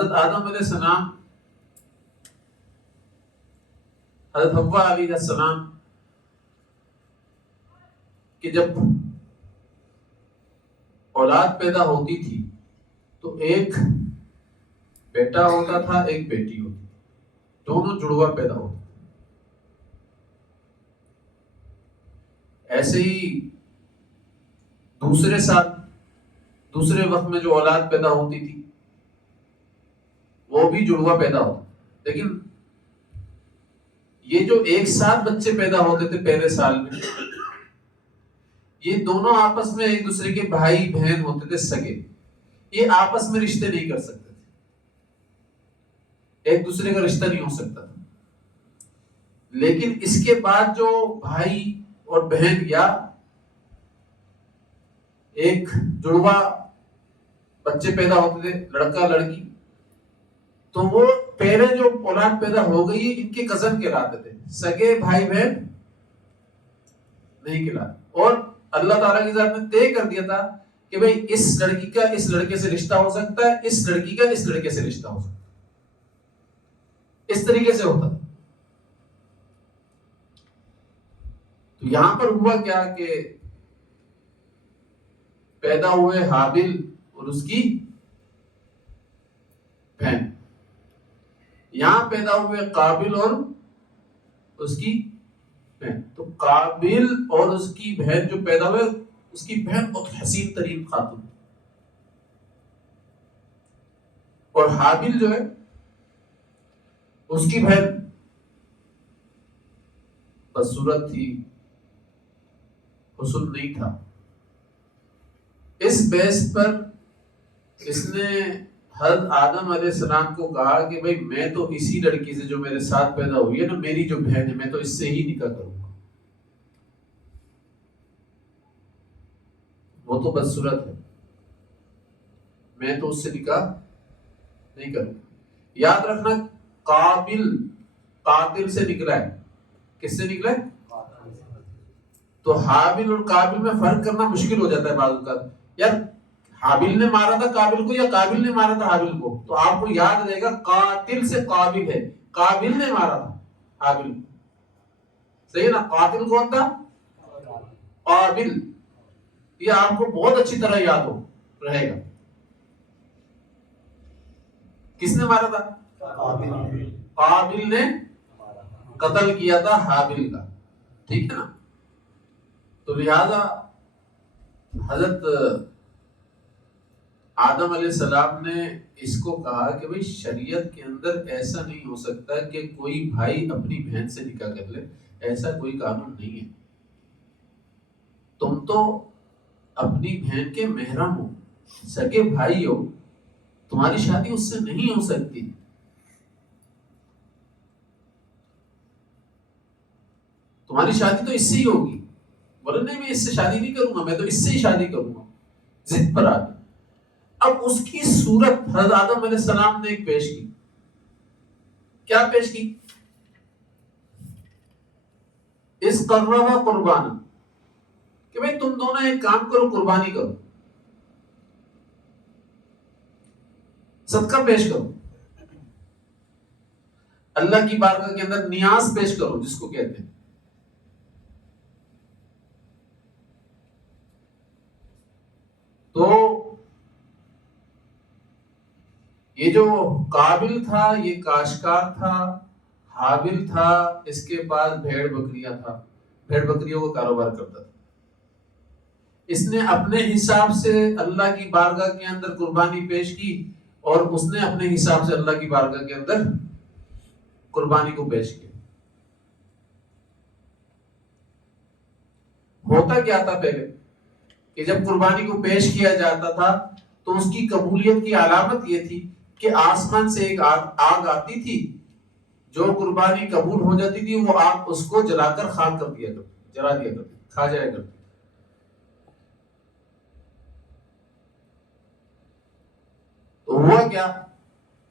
حضرت آدم علیہ السلام، حضرت حوا علیہ السلام کہ جب اولاد پیدا ہوتی تھی تو ایک بیٹا ہوتا تھا، ایک بیٹی ہوتی تھی، دونوں جڑوا پیدا ہوتے تھے۔ ایسے ہی دوسرے سال، دوسرے وقت میں جو اولاد پیدا ہوتی تھی وہ بھی جڑوا پیدا ہوتا، لیکن یہ جو ایک ساتھ بچے پیدا ہوتے تھے پہلے سال میں، یہ دونوں آپس میں ایک دوسرے کے بھائی بہن ہوتے تھے، سگے، یہ آپس میں رشتے نہیں کر سکتے تھے، ایک دوسرے کا رشتہ نہیں ہو سکتا تھا۔ لیکن اس کے بعد جو بھائی اور بہن یا ایک جڑوا بچے پیدا ہوتے تھے، لڑکا لڑکی، تو وہ پہلے جو اولاد پیدا ہو گئی ان کے کزن کہلاتے تھے، سگے بھائی بہن نہیں کہلاتے۔ اور اللہ تعالیٰ کی ذات نے طے کر دیا تھا کہ بھئی اس لڑکی کا اس لڑکے سے رشتہ ہو سکتا ہے، اس لڑکی کا اس لڑکے سے رشتہ ہو سکتا ہے، اس طریقے سے ہوتا تھا۔ تو یہاں پر ہوا کیا کہ پیدا ہوئے حابل اور اس کی بہن، یہاں پیدا ہوئے قابل اور اس کی بہن۔ تو قابل اور اس کی بہن جو پیدا ہوئے، اس کی بہن بہت حسین ترین خاتون، اور حابل جو ہے اس کی بہن بدصورت تھی، حسن نہیں تھا۔ اس بیس پر اس نے حضرت آدم علیہ السلام کو کہا کہ بھئی میں تو اسی لڑکی سے جو میرے ساتھ پیدا ہوئی ہے نا، میری جو بہن ہے، میں تو اس سے ہی نکاح کروں گا، وہ تو بدصورت ہے، میں تو اس سے نکاح نہیں کروں گا۔ یاد رکھنا، قابل قاتل سے نکلا ہے، کس سے نکلا ہے؟ تو حابل اور قابل میں فرق کرنا مشکل ہو جاتا ہے بعض اوقات، یار حابل نے مارا تھا قابل کو یا قابل نے مارا تھا حابل کو؟ تو آپ کو یاد رہے گا قاتل سے قابل ہے، قابل نے مارا تھا حابل کو، صحیح ہے نا؟ قاتل کون تھا؟ قابل۔ یہ آپ کو بہت اچھی طرح یاد ہو رہے گا، کس نے مارا تھا؟ قابل نے قتل کیا تھا حابل کا، ٹھیک ہے نا؟ تو لہذا حضرت آدم علیہ السلام نے اس کو کہا کہ بھئی شریعت کے اندر ایسا نہیں ہو سکتا کہ کوئی بھائی اپنی بہن سے نکاح کر لے، ایسا کوئی قانون نہیں ہے۔ تم تو اپنی بہن کے محرم ہو، سگے بھائی ہو، تمہاری شادی اس سے نہیں ہو سکتی۔ تمہاری شادی تو اس سے ہی ہوگی۔ بولے نہیں میں اس سے شادی نہیں کروں گا، میں تو اس سے ہی شادی کروں گا، ضد پر آ گئی۔ اب اس کی صورت حضرت آدم علیہ السلام نے ایک پیش کی، کیا پیش کی؟ اس قربہ قربانا، کہ بھئی تم دونوں ایک کام کرو، قربانی کرو، صدقہ پیش کرو، اللہ کی بارگاہ کے اندر نیاز پیش کرو، جس کو کہتے ہیں۔ تو یہ جو قابل تھا یہ کاشتکار تھا، حابل تھا اس کے پاس بھیڑ بکریاں تھا، بھیڑ بکریوں کا کاروبار کرتا تھا۔ اس نے اپنے حساب سے اللہ کی بارگاہ کے اندر قربانی پیش کی، اور اس نے اپنے حساب سے اللہ کی بارگاہ کے اندر قربانی کو پیش کیا۔ ہوتا کیا تھا پہلے کہ جب قربانی کو پیش کیا جاتا تھا تو اس کی قبولیت کی علامت یہ تھی کہ آسمان سے ایک آگ آتی تھی، جو قربانی قبول ہو جاتی تھی وہ آگ اس کو جلا کر خاک کر دیا کرتی، جلا دیا کرتی، کھا جایا کرتی۔ تو ہوا کیا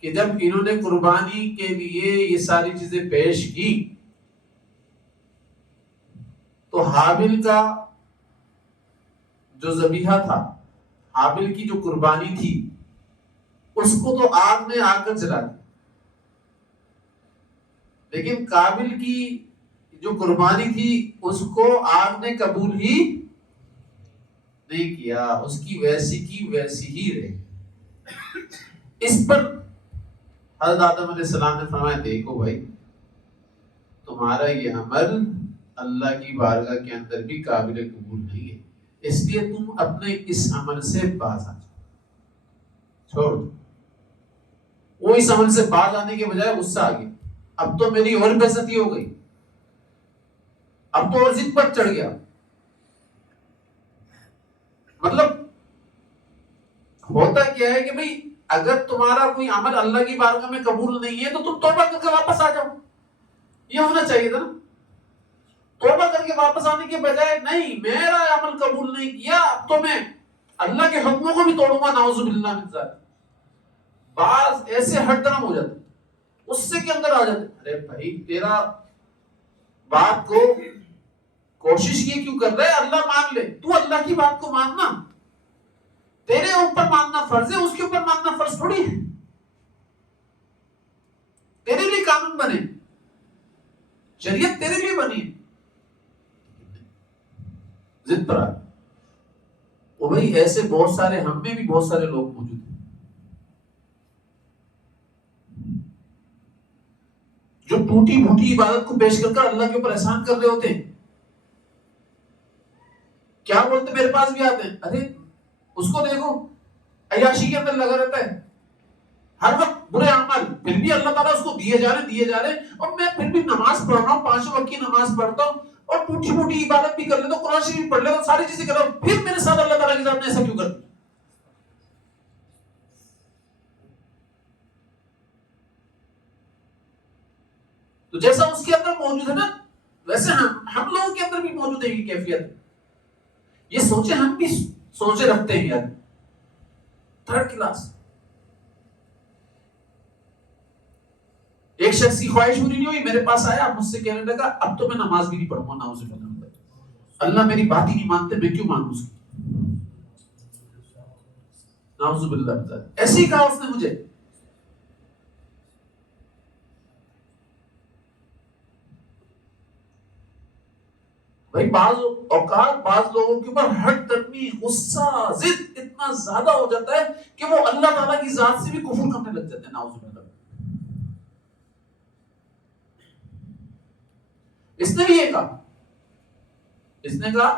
کہ جب انہوں نے قربانی کے لیے یہ ساری چیزیں پیش کی تو حابل کا جو ذبیحہ تھا، حابل کی جو قربانی تھی، اس کو تو آگ نے آ کر جلا دیا، لیکن قابل کی جو قربانی تھی اس کو آگ نے قبول ہی نہیں کیا، اس کی ویسی ہی رہی۔ اس پر حضرت آدم علیہ السلام نے فرمایا دیکھو بھائی تمہارا یہ عمل اللہ کی بارگاہ کے اندر بھی قابل قبول نہیں ہے، اس لیے تم اپنے اس عمل سے باز آ جاؤ، چھوڑ دو۔ وہ اس عمل سے باز آنے کے بجائے غصہ آ گیا، اب تو میری اور بے عزتی ہو گئی، اب تو اور ضد پر چڑھ گیا۔ مطلب ہوتا کیا ہے کہ بھئی اگر تمہارا کوئی عمل اللہ کی بارگاہ میں قبول نہیں ہے تو تم توبہ کر کے واپس آ جاؤ، یہ ہونا چاہیے تھا نا۔ توبہ کر کے واپس آنے کے بجائے نہیں میرا عمل قبول نہیں کیا اب تو میں اللہ کے حکموں کو بھی توڑوں گا، نعوذ باللہ من ذالک۔ بعض ایسے ہٹ درم ہو جاتے، غصے کے اندر آ جاتے، ارے بھائی تیرا بات کو کوشش یہ کیوں کر رہا ہے، اللہ مان لے، تو اللہ کی بات کو ماننا، تیرے اوپر ماننا فرض ہے، اس کے اوپر ماننا فرض تھوڑی ہے، تیرے لیے قانون بنے، شریعت تیرے لیے بنی ہے، ضد پر آ۔ وہ بھائی ایسے بہت سارے، ہم میں بھی بہت سارے لوگ موجود ہیں جو ٹوٹی بھوٹی عبادت کو پیش کر اللہ کے اوپر احسان کر رہے ہوتے ہیں، کیا بولتے میرے پاس بھی آتے ہیں، ارے اس کو دیکھو عیاشی کے اندر لگا رہتا ہے، ہر وقت برے اعمال، پھر بھی اللہ تعالیٰ اس کو دیے جا رہے، اور میں پھر بھی نماز پڑھ رہا ہوں، 5 وقت کی نماز پڑھتا ہوں اور ٹوٹی موٹی عبادت بھی کر لیتا ہوں، قرآن شریف پڑھ لیتا ہوں، ساری چیزیں کر رہا ہوں، پھر میرے ساتھ اللہ تعالیٰ کے ساتھ ایسا کیوں کرتا ہے؟ تو جیسا اس کے اندر موجود ہے نا ویسے ہم لوگوں کے اندر بھی موجود ہے یہ کیفیت، یہ سوچے ہم بھی سوچے رکھتے ہیں یار، تھرڈ کلاس۔ ایک شخص کی خواہش پوری نہیں ہوئی، میرے پاس آیا، مجھ سے کہنے لگا اب تو میں نماز بھی نہیں پڑھوں گا، نعوذ باللہ، اللہ میری بات ہی نہیں مانتے، میں کیوں مانوں اس کی، نعوذ باللہ۔ ایسے ہی کہا اس نے مجھے۔ بھائی بعض اوقات بعض لوگوں کے اوپر ہٹ درمی، غصہ، ضد اتنا زیادہ ہو جاتا ہے کہ وہ اللہ تعالیٰ کی ذات سے بھی کفر کرنے لگ جاتے ہیں، نعوذ باللہ۔ اس نے بھی یہ کہا، اس نے کہا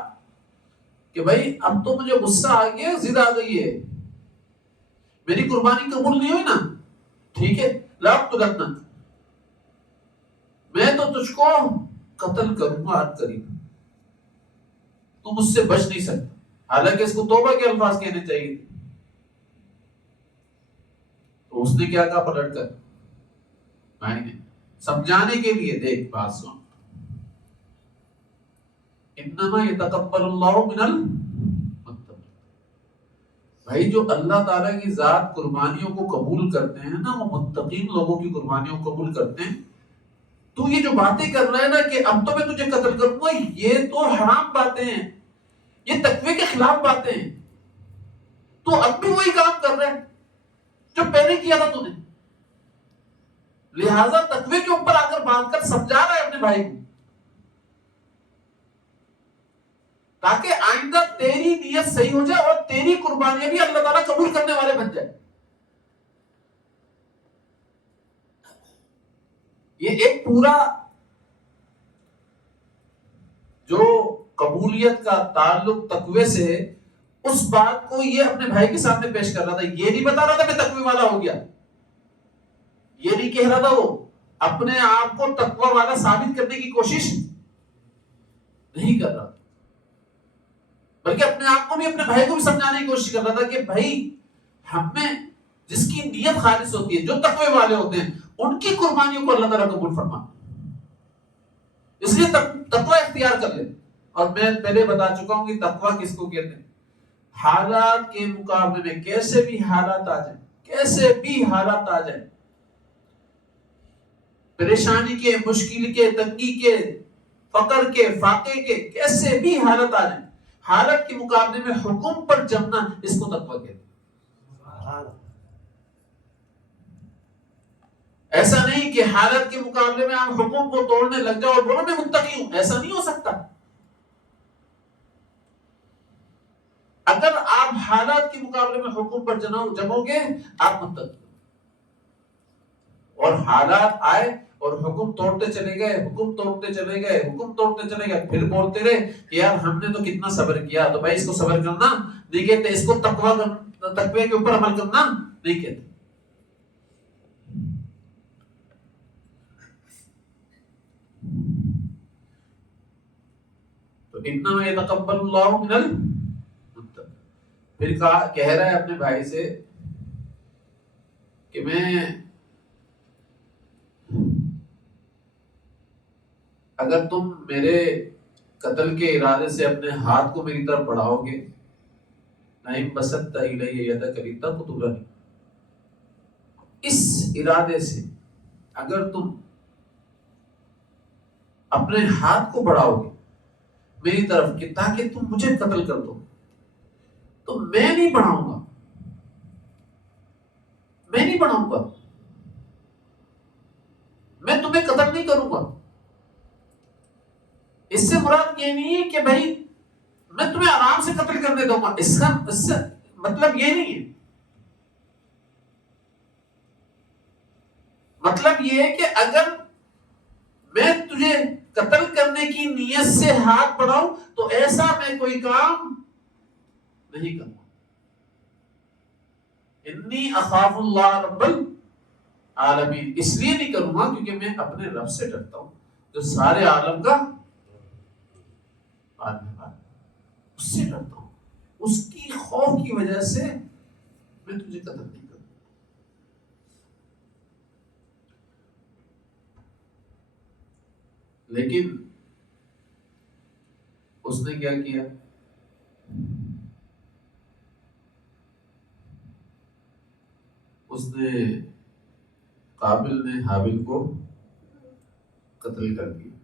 کہ بھائی اب تو مجھے غصہ آ گیا، ضد آ گئی ہے، میری قربانی قبول نہیں ہوئی نا، ٹھیک ہے لا اقتلنک، میں تو تجھ کو قتل کروں گا، قریب تو مجھ سے بچ نہیں سکتا، حالانکہ اس کو توبہ کے الفاظ کہنے چاہیے تھے۔ تو اس نے کیا کہا پلٹ کر، بھائی نے سمجھانے کے لیے، دیکھ بات سن، انما یتقبل اللہ من المتقین، بھائی جو اللہ تعالیٰ کی ذات قربانیوں کو قبول کرتے ہیں نا، وہ متقین لوگوں کی قربانیوں کو قبول کرتے ہیں۔ تو یہ جو باتیں کر رہا ہے نا کہ اب تو میں تجھے قتل کروں گا، یہ تو حرام باتیں ہیں، یہ تقوی کے خلاف باتیں ہیں، تو اب بھی وہی کام کر رہا ہے جو پہلے کیا تھا تو نے، لہٰذا تقوی کے اوپر آ کر باندھ کر سمجھا رہا ہے اپنے بھائی کو، تاکہ آئندہ تیری نیت صحیح ہو جائے اور تیری قربانیاں بھی اللہ تعالیٰ قبول کرنے والے بن جائے۔ یہ ایک پورا جو قبولیت کا تعلق تقوی سے ہے، اس بات کو یہ اپنے بھائی کے سامنے پیش کر رہا تھا، یہ نہیں بتا رہا تھا میں تقوی والا ہو گیا، یہ نہیں کہہ رہا تھا، وہ اپنے آپ کو تقوی والا ثابت کرنے کی کوشش نہیں کر رہا، بلکہ اپنے آپ کو بھی اپنے بھائی کو بھی سمجھانے کی کوشش کر رہا تھا کہ بھائی ہم میں جس کی نیت خالص ہوتی ہے، جو تقوی والے ہوتے ہیں، ان کی قربانیوں کو اللہ تعالیٰ قبول فرما، اس لیے تقوی اختیار کر لے۔ اور میں پہلے بتا چکا ہوں کہ تقوی کس کو کہتے ہیں، حالات کے مقابلے میں کیسے بھی حالات آ جائیں، کیسے بھی حالات آ جائیں، پریشانی کے، مشکل کے، تنگی کے، فقر کے، فاقے کے، کیسے بھی حالت آ جائیں، حالت کے مقابلے میں حکم پر جمنا، اس کو تقوی کہتے ہیں۔ نہیں کہ حالت کے مقابلے میں آپ حکم کو توڑنے لگ جاؤ اور بولو میں متقی ہوں، ایسا نہیں ہو سکتا۔ اگر آپ حالات کے مقابلے میں حکم پر جمو گے آپ متقی، اور حالات آئے اور حکم توڑتے چلے گئے، حکم توڑتے چلے گئے، حکم توڑتے چلے گئے، پھر بولتے رہے کہ یار ہم نے تو کتنا صبر کیا، تو بھائی اس کو صبر کرنا نہیں کہتے، اس کو تقوی کے اوپر عمل کرنا نہیں کہتے۔ تو انما یتقبل اللہ من المتقین۔ پھر کہہ رہا ہے اپنے بھائی سے کہ میں اگر تم میرے قتل کے ارادے سے اپنے ہاتھ کو میری طرف بڑھاؤ گے، نہیں بسطت الی یدک لتقتلنی، اس ارادے سے اگر تم اپنے ہاتھ کو بڑھاؤ گے میری طرف کہ تاکہ تم مجھے قتل کر دو، تو میں نہیں بڑھاؤں گا، میں نہیں بڑھاؤں گا، میں تمہیں قتل نہیں کروں گا۔ اس سے مراد یہ نہیں ہے کہ بھائی میں تمہیں آرام سے قتل کرنے دوں گا، اس سے مطلب یہ نہیں ہے۔ مطلب یہ ہے کہ اگر میں تجھے قتل کرنے کی نیت سے ہاتھ بڑھاؤں تو ایسا میں کوئی کام نہیں کروں گا۔ انی اخاف اللہ رب العالمین، اس لیے نہیں کروں گا کیونکہ میں اپنے رب سے ڈرتا ہوں جو سارے عالم کا عالم ہے، اس سے ڈرتا ہوں، اس کی خوف کی وجہ سے میں تجھے قتل نہیں کروں۔ لیکن اس نے کیا کیا؟ اس نے قابل نے حابل کو قتل کر دیا۔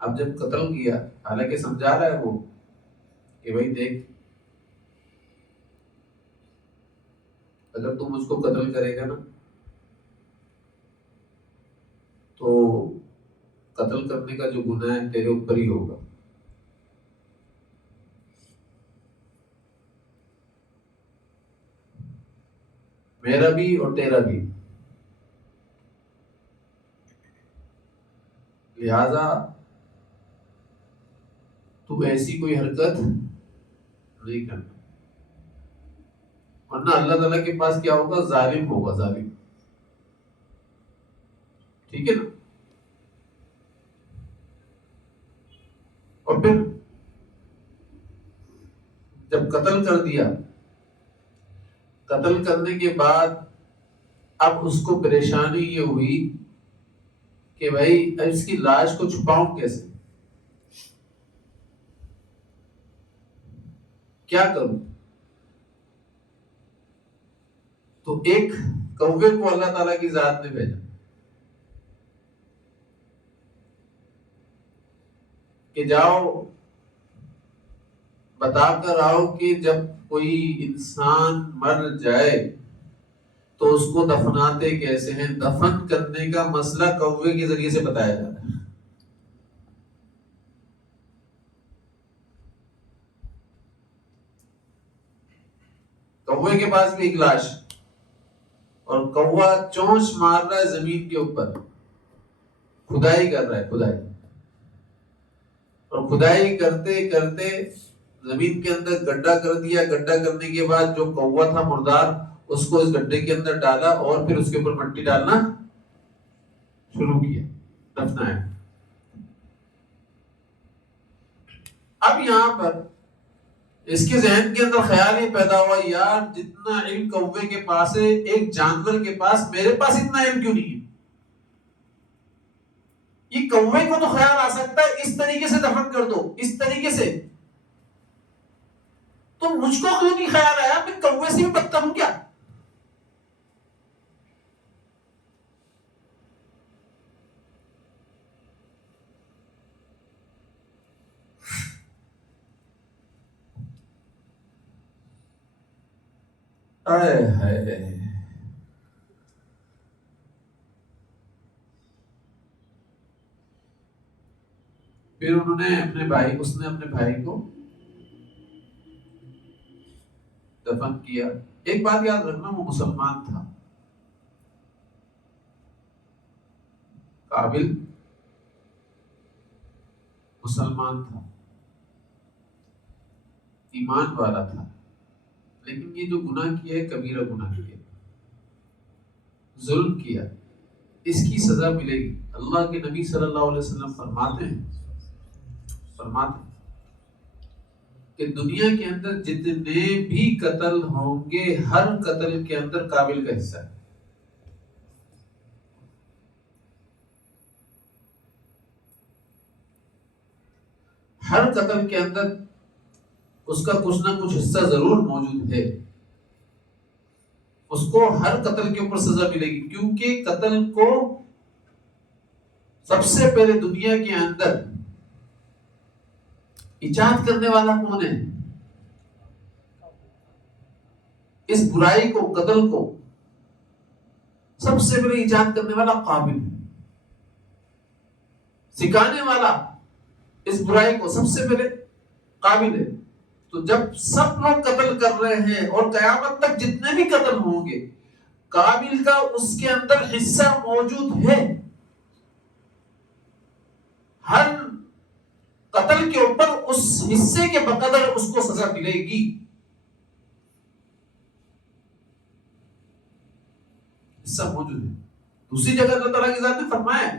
اب جب قتل کیا، حالانکہ سمجھا رہا ہے وہ کہ بھائی دیکھ اگر تم مجھ کو قتل کرے گا نا تو قتل کرنے کا جو گناہ ہے تیرے اوپر ہی ہوگا، میرا بھی اور تیرا بھی، لہذا تو ایسی کوئی حرکت نہیں کرنا، ورنہ اللہ تعالیٰ کے پاس کیا ہوگا؟ ظالم ہوگا، ظالم، ٹھیک ہے نا؟ اور پھر جب قتل کر دیا، قتل کرنے کے بعد اب اس کو پریشانی یہ ہوئی کہ بھائی اس کی لاش کو چھپاؤں کیسے، کیا کروں؟ تو ایک کوے کو اللہ تعالیٰ کی ذات نے بھیجا کہ جاؤ بتا کر آؤ کہ جب کوئی انسان مر جائے تو اس کو دفناتے کیسے ہیں، دفن کرنے کا مسئلہ کوے کے ذریعے سے بتایا جاتا ہے۔ کوے کے پاس بھی ایک لاش، اور کوا چونچ مار رہا ہے زمین کے اوپر، کھدائی کر رہا ہے، کھدائی، اور کھدائی کرتے کرتے زمین کے اندر گڈھا کر دیا، گڈھا کرنے کے بعد جو کوا تھا مردار اس کو اس گڈھے کے اندر ڈالا اور پھر اس کے اوپر مٹی ڈالنا شروع کیا، دفنایا۔ اب یہاں پر اس کے ذہن کے اندر خیال یہ پیدا ہوا یار جتنا علم کوے کے پاس ہے ایک جانور کے پاس، میرے پاس اتنا علم کیوں نہیں ہے؟ یہ کوے کو تو خیال آ سکتا ہے اس طریقے سے دفن کر دو، اس طریقے سے، تو مجھ کو کیوں نہیں خیال آیا؟ میں کوے سے بھی بدتر ہوں کیا؟ ہائے ہائے. پھر انہوں نے اپنے بھائی کو دفن کیا. ایک بات یاد رکھنا، وہ مسلمان تھا. قابل مسلمان تھا، ایمان والا تھا، لیکن یہ جو گناہ کیا ہے کبیرہ گناہ کیا، ظلم کیا، اس کی سزا ملے گی. اللہ کے نبی صلی اللہ علیہ وسلم فرماتے ہیں کہ دنیا کے اندر جتنے بھی قتل ہوں گے، ہر قتل کے اندر قابل کا حصہ ہے. ہر قتل کے اندر اس کا کچھ نہ کچھ حصہ ضرور موجود ہے. اس کو ہر قتل کے اوپر سزا ملے گی، کیونکہ قتل کو سب سے پہلے دنیا کے اندر ایجاد کرنے والا کون ہے؟ اس برائی کو، قتل کو سب سے پہلے ایجاد کرنے والا قابل، سکھانے والا اس برائی کو سب سے پہلے قابل ہے. تو جب سب لوگ قتل کر رہے ہیں اور قیامت تک جتنے بھی قتل ہوں گے، قابل کا اس کے اندر حصہ موجود ہے. ہر قتل کے اوپر اس حصے کے بقدر اس کو سزا ملے گی. حصہ موجود ہے. دوسری جگہ اللہ تعالیٰ کی ذات نے فرمایا ہے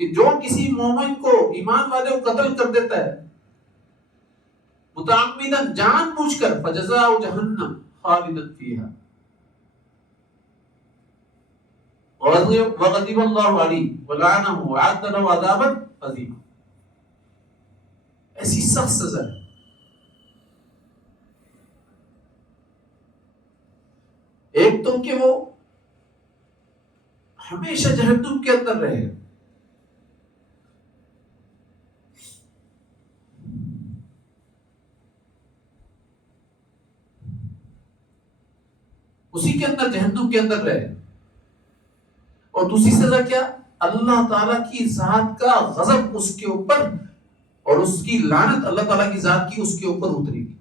کہ جو کسی مومن کو، ایمان والے کو قتل کر دیتا ہے متعمدن، جان بوجھ کر، فجزاء جہنم خالدا فیہا وغضب اللہ علیہ ولعنہ وأعد له عذابا عظیما. ایسی سخت سزا ہے. ایک تو کہ وہ ہمیشہ جہنم کے اندر رہے گا، اسی کے اندر، جہنم کے اندر رہے. اور دوسری سزا کیا؟ اللہ تعالیٰ کی ذات کا غضب اس کے اوپر اور اس کی لعنت اللہ تعالیٰ کی ذات کی اس کے اوپر اترے گی.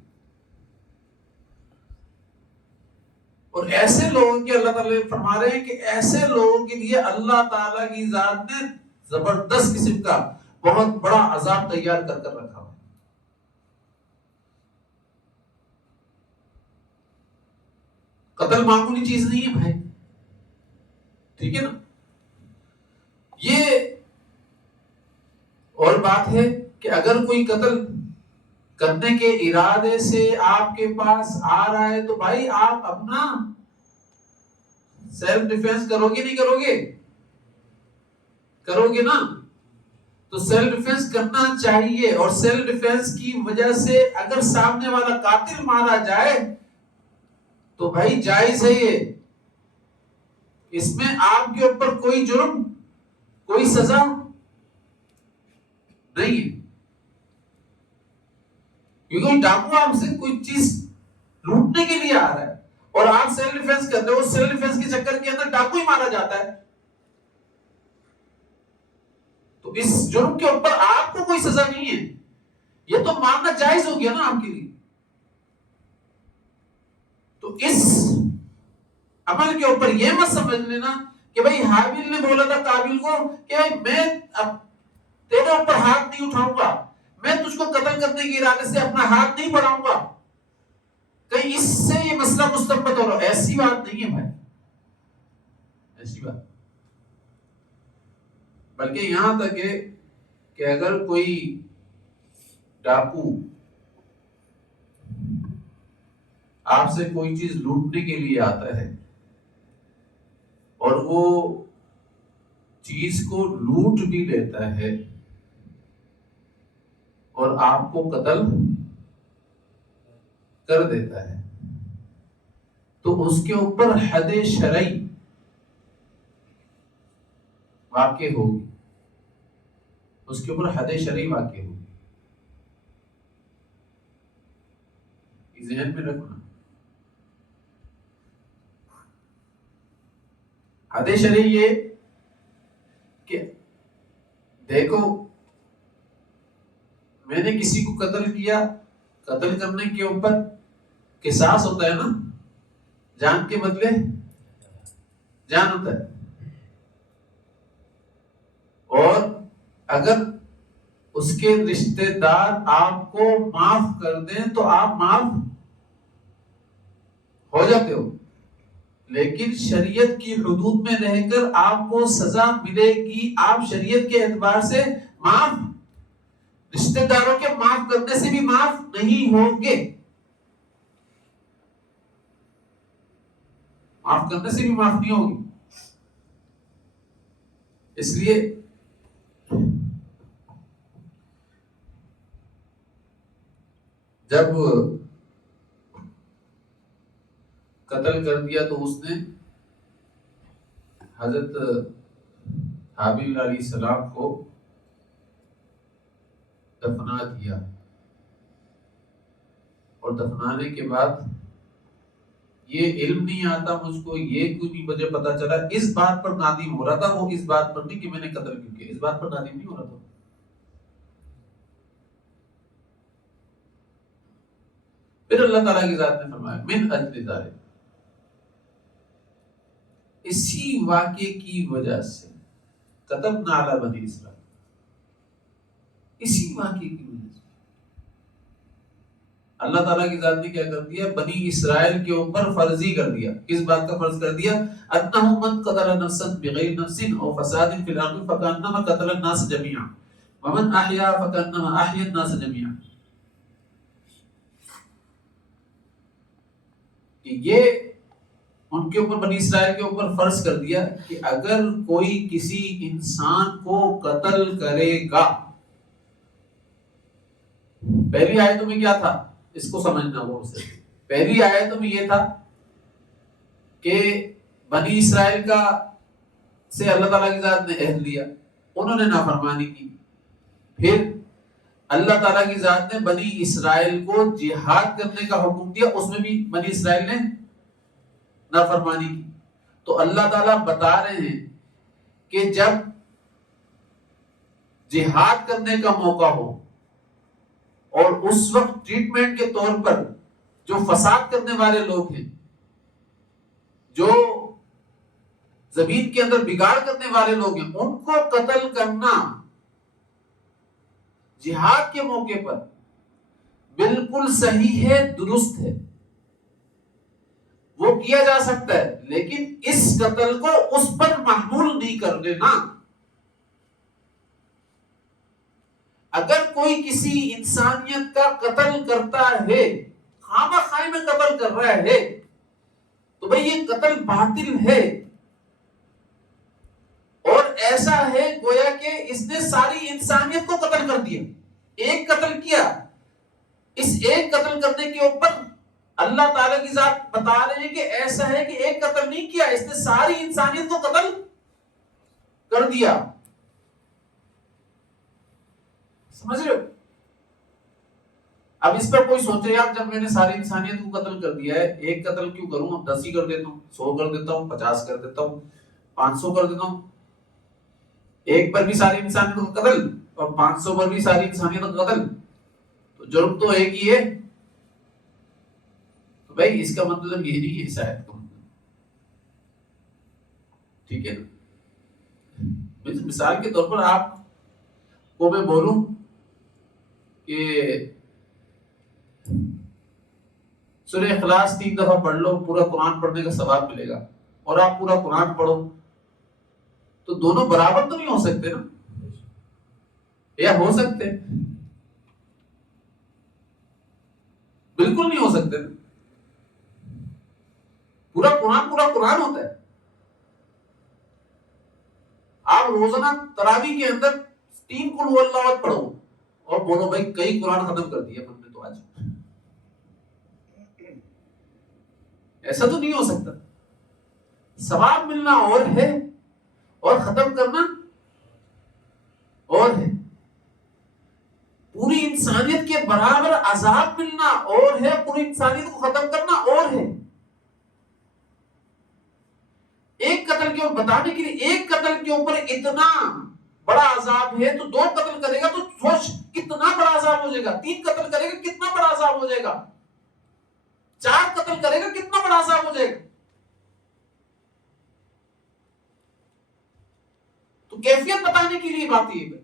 اور ایسے لوگوں کے اللہ تعالیٰ فرما رہے ہیں کہ ایسے لوگوں کے لیے اللہ تعالیٰ کی ذات نے زبردست قسم کا بہت بڑا عذاب تیار کر رکھا ہے. قتل معمولی چیز نہیں ہے بھائی، ٹھیک ہے نا. یہ اور بات ہے کہ اگر کوئی قتل کرنے کے ارادے سے آپ کے پاس آ رہا ہے تو بھائی آپ اپنا سیلف ڈیفینس کرو گے نہیں کرو گے؟ کرو گے نا. تو سیلف ڈیفینس کرنا چاہیے، اور سیلف ڈیفینس کی وجہ سے اگر سامنے والا قاتل مارا جائے تو بھائی جائز ہے. یہ اس میں آپ کے اوپر کوئی جرم، کوئی سزا نہیں ہے. کیونکہ ڈاکو آپ سے کوئی چیز لوٹنے کے لیے آ رہا ہے اور آپ سیلف ڈیفینس کرتے ہو، سیلف ڈیفینس کے چکر کے اندر ڈاکو ہی مارا جاتا ہے. تو اس جرم کے اوپر آپ کو کوئی سزا نہیں ہے. یہ تو ماننا جائز ہو گیا نا آپ کے لیے. تو اس عمل کے اوپر یہ مت سمجھ لینا کہ بھائی حابیل نے بولا تھا قابیل کو کہ میں اب تیرے اوپر ہاتھ نہیں اٹھاؤں گا، میں تجھ کو قتل کرنے کے ارادے سے اپنا ہاتھ نہیں بڑھاؤں گا، کہیں اس سے یہ مسئلہ مستمت ہو رہا. ایسی بات نہیں ہے بھائی، ایسی بات. بلکہ یہاں تک ہے کہ اگر کوئی ڈاکو آپ سے کوئی چیز لوٹنے کے لیے آتا ہے اور وہ چیز کو لوٹ بھی لیتا ہے اور آپ کو قتل کر دیتا ہے، تو اس کے اوپر حد شرعی واقع ہوگی، اس کے اوپر حد شرعی واقع ہوگی. ذہن میں رکھنا. حد شرعی یہ کہ دیکھو میں نے کسی کو قتل کیا، قتل کرنے کے اوپر قصاص ہوتا ہے نا، جان کے بدلے جان ہوتا ہے. اور اگر اس کے رشتہ دار آپ کو معاف کر دیں تو آپ معاف ہو جاتے ہو، لیکن شریعت کی حدود میں رہ کر آپ کو سزا ملے گی. آپ شریعت کے اعتبار سے معاف، رشتہ داروں کے معاف کرنے سے بھی معاف نہیں ہوں گے، معاف کرنے سے بھی معاف نہیں ہوگی. اس لیے جب قتل کر دیا تو اس نے حضرت حابیل علیہ السلام کو دفنا دیا، اور دفنانے کے بعد یہ علم نہیں آتا مجھ کو، یہ کوئی بھی مجھے پتا چلا اس بات پر نادم ہو رہا تھا، وہ اس بات پر نہیں کہ میں نے قتل کیوں کیا، اس بات پر نادم نہیں ہو رہا تھا. پھر اللہ تعالیٰ کی ذات نے فرمایا من اجل ذالک، اسی واقعے کی وجہ سے کتبنا علی بنی اسرائیل، اسی واقعے کی وجہ سے اللہ تعالیٰ کی ذات نے کیا کر دیا، بنی اسرائیل کے اوپر فرضی کر دیا. کس بات کا فرض کر دیا؟ انہ من قتل نفسا بغیر نفس او فساد فی الارض فکانما قتل الناس جميعا ومن احیا فکانما احیا الناس جميعا. یہ ان کے اوپر، بنی اسرائیل کے اوپر فرض کر دیا کہ اگر کوئی کسی انسان کو قتل کرے گا، پہلی آیتوں میں کیا تھا اس کو سمجھنا غور سے. پہلی آیتوں میں یہ تھا کہ بنی اسرائیل کا سے اللہ تعالیٰ کی ذات نے عہد لیا، انہوں نے نافرمانی کی. پھر اللہ تعالیٰ کی ذات نے بنی اسرائیل کو جہاد کرنے کا حکم دیا، اس میں بھی بنی اسرائیل نے نافرمانی کی. تو اللہ تعالیٰ بتا رہے ہیں کہ جب جہاد کرنے کا موقع ہو اور اس وقت ٹریٹمنٹ کے طور پر جو فساد کرنے والے لوگ ہیں، جو زمین کے اندر بگاڑ کرنے والے لوگ ہیں، ان کو قتل کرنا جہاد کے موقع پر بالکل صحیح ہے، درست ہے، وہ کیا جا سکتا ہے. لیکن اس قتل کو اس پر محمول نہیں کر دینا. اگر کوئی کسی انسانیت کا قتل کرتا ہے، خامہ خواہ میں قتل کر رہا ہے، تو بھئی یہ قتل باطل ہے، اور ایسا ہے گویا کہ اس نے ساری انسانیت کو قتل کر دیا. ایک قتل کیا، اس ایک قتل کرنے کے اوپر اللہ تعالیٰ کی ذات بتا رہے ہیں کہ ایسا ہے کہ ایک قتل نہیں کیا، اس نے ساری انسانیت کو قتل کر دیا. سمجھ رہے ہو؟ اب اس پر کوئی سوچے یار جب میں نے ساری انسانیت کو قتل کر دیا ہے، ایک قتل کیوں کروں؟ 10 ہی کر دیتا ہوں، 100 کر دیتا ہوں، 50 کر دیتا ہوں، 500 کر دیتا ہوں. ایک پر بھی ساری انسانیت کو قتل اور 500 پر بھی ساری انسانیت کو قتل، تو جرم تو ایک ہی ہے. تو بھائی اس کا مطلب یہ نہیں ہے شاید کا مطلب، ٹھیک ہے نا؟ مثال کے طور پر آپ کو میں بولوں کہ سورہ اخلاص 3 دفعہ پڑھ لو، پورا قرآن پڑھنے کا ثواب ملے گا، اور آپ پورا قرآن پڑھو، تو دونوں برابر تو نہیں ہو سکتے نا، یا ہو سکتے؟ بالکل نہیں ہو سکتے نا. پورا قرآن ہوتا ہے. آپ روزانہ تراویح کے اندر 3 قل هو اللہ احد پڑھو اور بولو بھائی کئی قرآن ختم کر دیا ہم نے تو آج. ایسا تو نہیں ہو سکتا. ثواب ملنا اور ہے اور ختم کرنا اور ہے. پوری انسانیت کے کے برابر عذاب ملنا اور ہے، پوری انسانیت کو ختم کرنا اور ہے. ایک قتل کے اوپر بتانے کے لیے، ایک قتل کے اوپر اتنا بڑا عذاب ہے، تو 2 قتل کرے گا تو سوچ کتنا بڑا عذاب ہو جائے گا. 3 قتل کرے گا کتنا بڑا عذاب ہو جائے گا. 4 قتل کرے گا کتنا بڑا عذاب ہو جائے گا. تو کیفیت بتانے کے لیے بات یہ ہے.